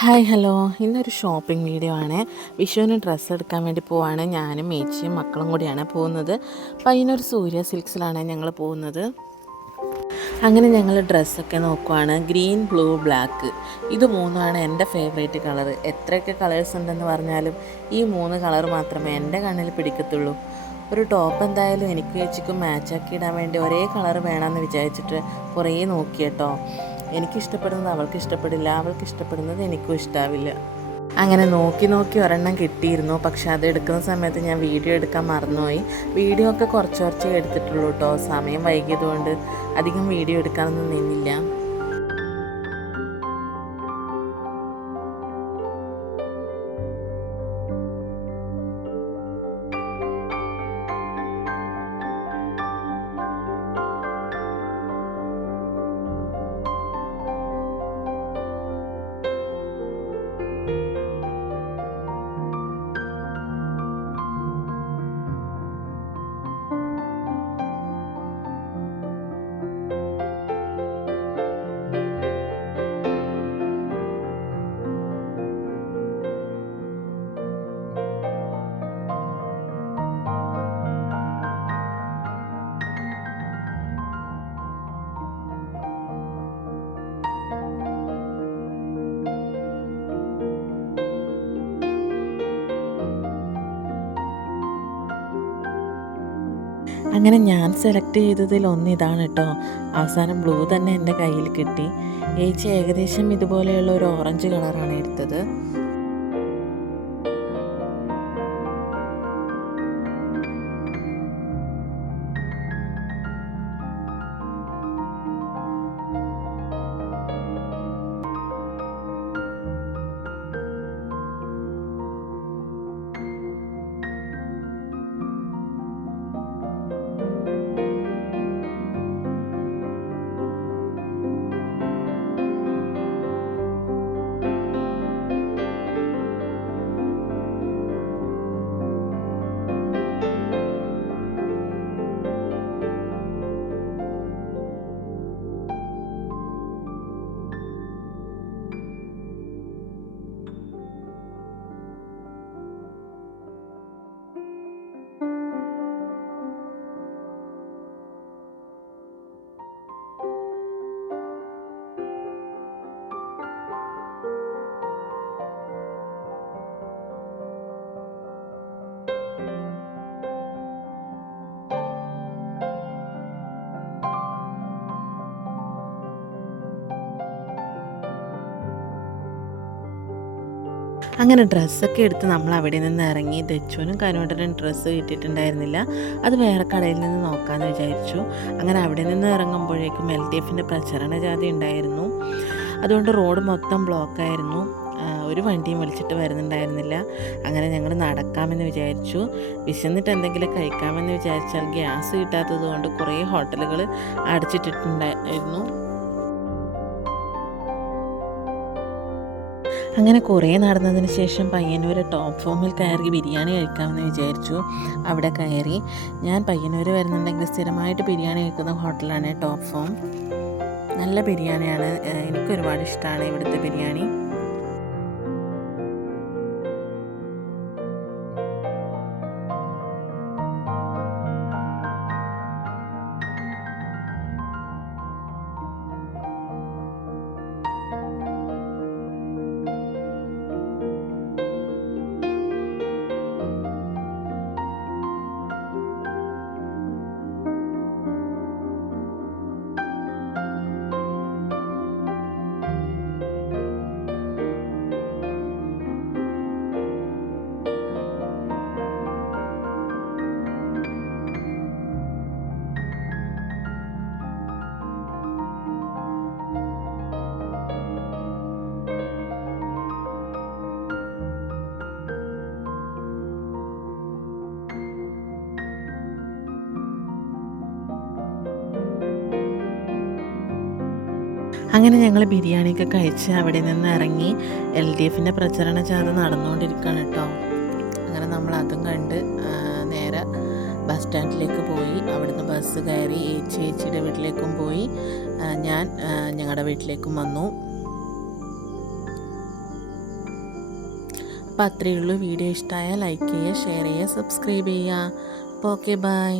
Hi hello, ഇന്നൊരു shopping video ആണ്. വിഷുവിന് ഡ്രസ്സ് എടുക്കാൻ വേണ്ടി പോവാണ്. ഞാനും മേച്ചിയും മക്കളും കൂടിയാണ് പോകുന്നത്. പയ്യന്നൂർ സൂര്യ സിൽക്സിലാണ് ഞങ്ങൾ പോകുന്നത്. അങ്ങനെ ഞങ്ങൾ ഡ്രസ്സൊക്കെ നോക്കുവാണ്. ഗ്രീൻ, ബ്ലൂ, ബ്ലാക്ക് ഇത് മൂന്നുമാണ് എൻ്റെ ഫേവറേറ്റ് കളർ. എത്രയൊക്കെ കളേഴ്സ് ഉണ്ടെന്ന് പറഞ്ഞാലും ഈ മൂന്ന് കളർ മാത്രമേ എൻ്റെ കണ്ണിൽ പിടിക്കത്തുള്ളൂ. ഒരു ടോപ്പ് എന്തായാലും എനിക്ക് ചേച്ചിക്കും മാച്ചാക്കി ഇടാൻ വേണ്ടി ഒരേ കളർ വേണമെന്ന് വിചാരിച്ചിട്ട് കുറേ നോക്കിയേട്ടോ. എനിക്കിഷ്ടപ്പെടുന്നത് അവൾക്ക് ഇഷ്ടപ്പെടില്ല, അവൾക്ക് ഇഷ്ടപ്പെടുന്നത് എനിക്കും ഇഷ്ടാവില്ല. അങ്ങനെ നോക്കി നോക്കി ഒരെണ്ണം കിട്ടിയിരുന്നു. പക്ഷെ അത് എടുക്കുന്ന സമയത്ത് ഞാൻ വീഡിയോ എടുക്കാൻ മറന്നുപോയി. വീഡിയോ ഒക്കെ കുറച്ചേ എടുത്തിട്ടുള്ളൂ കേട്ടോ. സമയം വൈകിയതുകൊണ്ട് അധികം വീഡിയോ എടുക്കാനൊന്നും നിന്നില്ല. അങ്ങനെ ഞാൻ സെലക്ട് ചെയ്തതിൽ ഒന്ന് ഇതാണ് കേട്ടോ. അവസാനം ബ്ലൂ തന്നെ എൻ്റെ കയ്യിൽ കിട്ടി. ഏച്ചി ഏകദേശം ഇതുപോലെയുള്ള ഒരു ഓറഞ്ച് കളറാണ് എടുത്തത്. അങ്ങനെ ഡ്രസ്സൊക്കെ എടുത്ത് നമ്മൾ അവിടെ നിന്ന് ഇറങ്ങി. ദച്ചുവിനും കനുവേട്ടനും ഡ്രസ്സ് കിട്ടിയിട്ടുണ്ടായിരുന്നില്ല. അത് വേറെ കടയിൽ നിന്ന് നോക്കാമെന്ന് വിചാരിച്ചു. അങ്ങനെ അവിടെ നിന്ന് ഇറങ്ങുമ്പോഴേക്കും LTFൻ്റെ പ്രചരണ ജാഥ ഉണ്ടായിരുന്നു. അതുകൊണ്ട് റോഡ് മൊത്തം ബ്ലോക്കായിരുന്നു. ഒരു വണ്ടിയും വിളിച്ചിട്ട് വരുന്നുണ്ടായിരുന്നില്ല. അങ്ങനെ ഞങ്ങൾ നടക്കാമെന്ന് വിചാരിച്ചു. വിശന്നിട്ട് എന്തെങ്കിലും കഴിക്കാമെന്ന് വിചാരിച്ചാൽ ഗ്യാസ് കിട്ടാത്തത് കൊണ്ട് കുറേ ഹോട്ടലുകൾ അടച്ചിട്ടിട്ടുണ്ടായിരുന്നു. അങ്ങനെ കുറേ നടന്നതിന് ശേഷം പയ്യന്നൂർ ടോപ്പ് ഫോമിൽ കയറി ബിരിയാണി കഴിക്കാമെന്ന് വിചാരിച്ചു. അവിടെ കയറി. ഞാൻ പയ്യന്നൂർ വരുന്നുണ്ടെങ്കിൽ സ്ഥിരമായിട്ട് ബിരിയാണി കഴിക്കുന്ന ഹോട്ടലാണ് ടോപ്പ് ഫോം. നല്ല ബിരിയാണിയാണ്. എനിക്കൊരുപാട് ഇഷ്ടമാണ് ഇവിടുത്തെ ബിരിയാണി. അങ്ങനെ ഞങ്ങൾ ബിരിയാണിയൊക്കെ കഴിച്ച് അവിടെ നിന്ന് ഇറങ്ങി. LDFൻ്റെ പ്രചരണ ജാഥ നടന്നുകൊണ്ടിരിക്കുകയാണ് കേട്ടോ. അങ്ങനെ നമ്മൾ അതും കണ്ട് നേരെ ബസ് സ്റ്റാൻഡിലേക്ക് പോയി. അവിടുന്ന് ബസ് കയറി ചേച്ചിയുടെ വീട്ടിലേക്കും പോയി. ഞാൻ ഞങ്ങളുടെ വീട്ടിലേക്കും വന്നു. അപ്പോൾ അത്രയേ ഉള്ളൂ. വീഡിയോ ഇഷ്ടമായാൽ ലൈക്ക് ചെയ്യുക, ഷെയർ ചെയ്യുക, സബ്സ്ക്രൈബ് ചെയ്യുക. അപ്പോൾ ഓക്കെ, ബൈ.